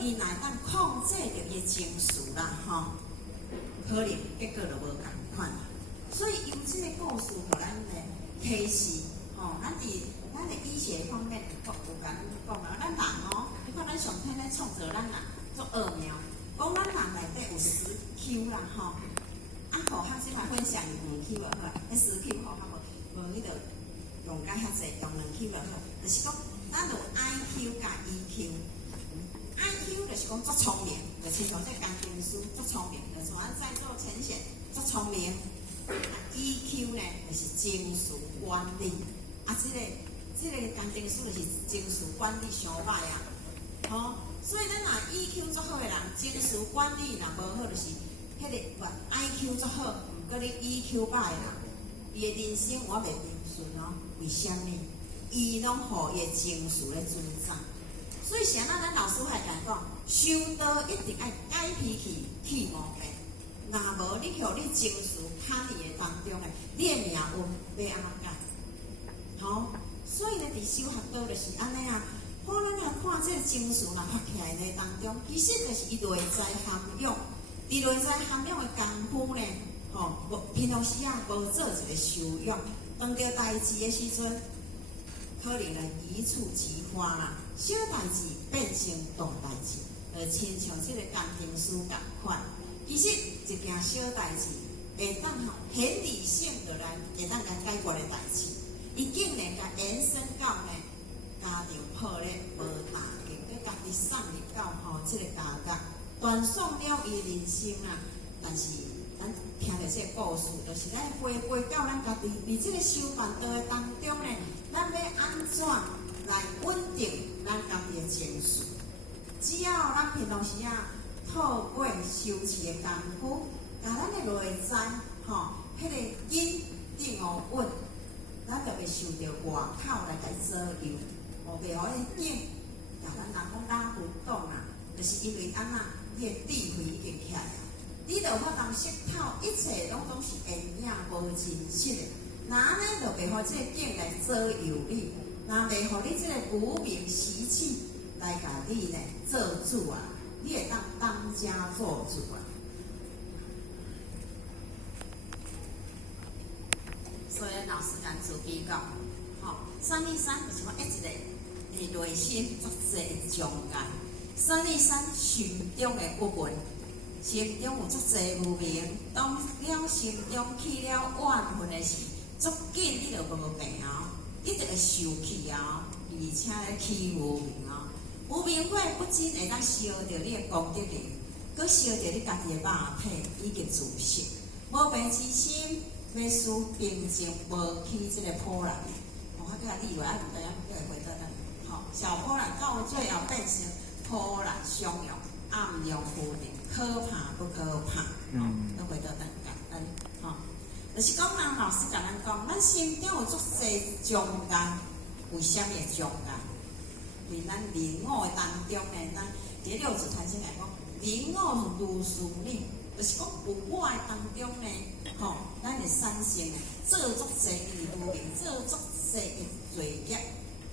伊若当控制着伊情绪啦，吼，可能结果就无共款啦。所以由这个故事，互咱咧提示，吼，咱的医学方面有甲讲啊，咱人哦，你看咱上天咧创造咱人足奥妙，讲咱人内底有10Q 啦，吼，啊，互学生来分享2Q 就好，迄10Q 互较无你着用甲遐济，用2Q 就好，就是讲咱有 IQ 甲 EQ。IQ 就是讲足聪明，就亲像这工程师足聪明，就像咱在座陈显足聪明。EQ 呢，就是情绪管理。啊，这个工程师就是情绪管理伤歹啊。吼，所以咱若 EQ 足好的人，情绪管理若无好，就是迄个 IQ 足好，毋过你 EQ 歹的人，伊的人生我袂平顺哦。为虾米？伊拢互伊的情绪咧存在。所以像咱老师还讲，修道一定爱改脾气，去毛病。若无你互你情绪叛逆的当中诶，你的命运要安怎改？吼，所以呢，伫修学道就是安尼啊。看咱来看这个情绪若发起来呢当中，其实就是伊内在涵养，伫内在涵养的功夫呢，吼，平常时啊无做一个修养，当着代志的时阵。可能来一触即发啦，小代志变成大代志，亲像这个工程师共款。其实一件小代志会当很理性的来会当甲解决的代志，伊竟然甲延伸到呢家庭破裂无大嘅，佮家己送入到这个家家，断送了伊人生啊。但是咱听着这个故事，就是来回归到咱家己伫这个修办道的当中呢。咱要安怎来稳定咱家己的情绪？只要咱平常时啊，透过修持的功夫，甲咱的内在吼，迄个紧定稳，咱就袂受到外口来甲左右，袂互迄紧，甲咱人讲拉不动啊，就是因为安那，你的智慧已经起来，你就有法当识透一切拢是缘影无真实的。那安尼就袂互这个境来左右你，那袂互你这个无名习气来甲你呢做主啊，你会当家做主啊。所以老师讲自己讲，吼，3立3就是讲一个内心足侪障碍。3立3心中的郁闷，心中有足侪无明，当了心中起了怨恨的事。足紧你就无病哦，你就会受气哦，而且咧起无明哦。无明火不仅会当烧着你的功德力，佮烧着你家己的肉体以及自信。无病之心，要使平静，无起这个波澜。我甲你话，唔知影叫会回答咱。吼，小波澜到最后变成波澜汹涌，暗涌浮沉，可怕不可怕？要回答咱简单，吼。就是讲，人老师甲咱讲，咱心中有足侪障碍，为虾米会障碍？伫咱人我的当中呢，咱第六祖坛先来讲，人我如是理，就是讲有我的当中呢，吼，咱会产生做足侪义无明，做足侪的罪业，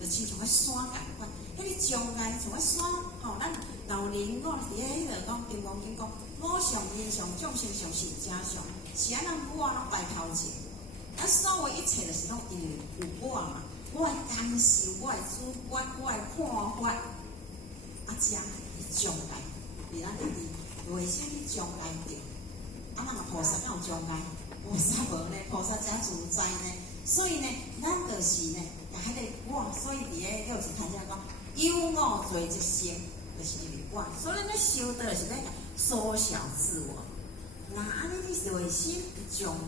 就亲像个山共款，迄个障碍像个山，吼，咱老人我伫迄个讲金刚经讲，我上人上众生上是真相。是安怎我拢排头前，咱所有一切就是拢因为有我嘛，我的感受，我的主观，我的看法，将障碍，伫咱家己内心去障碍着。咱个菩萨敢有障碍？菩萨无呢，菩萨真自在呢。所以呢，咱就是呢，甲迄个我，所以伫咧六字坛上讲，有我做一生，就是因为我。所以咱修道就是咧缩小自我。那安尼你内心的障碍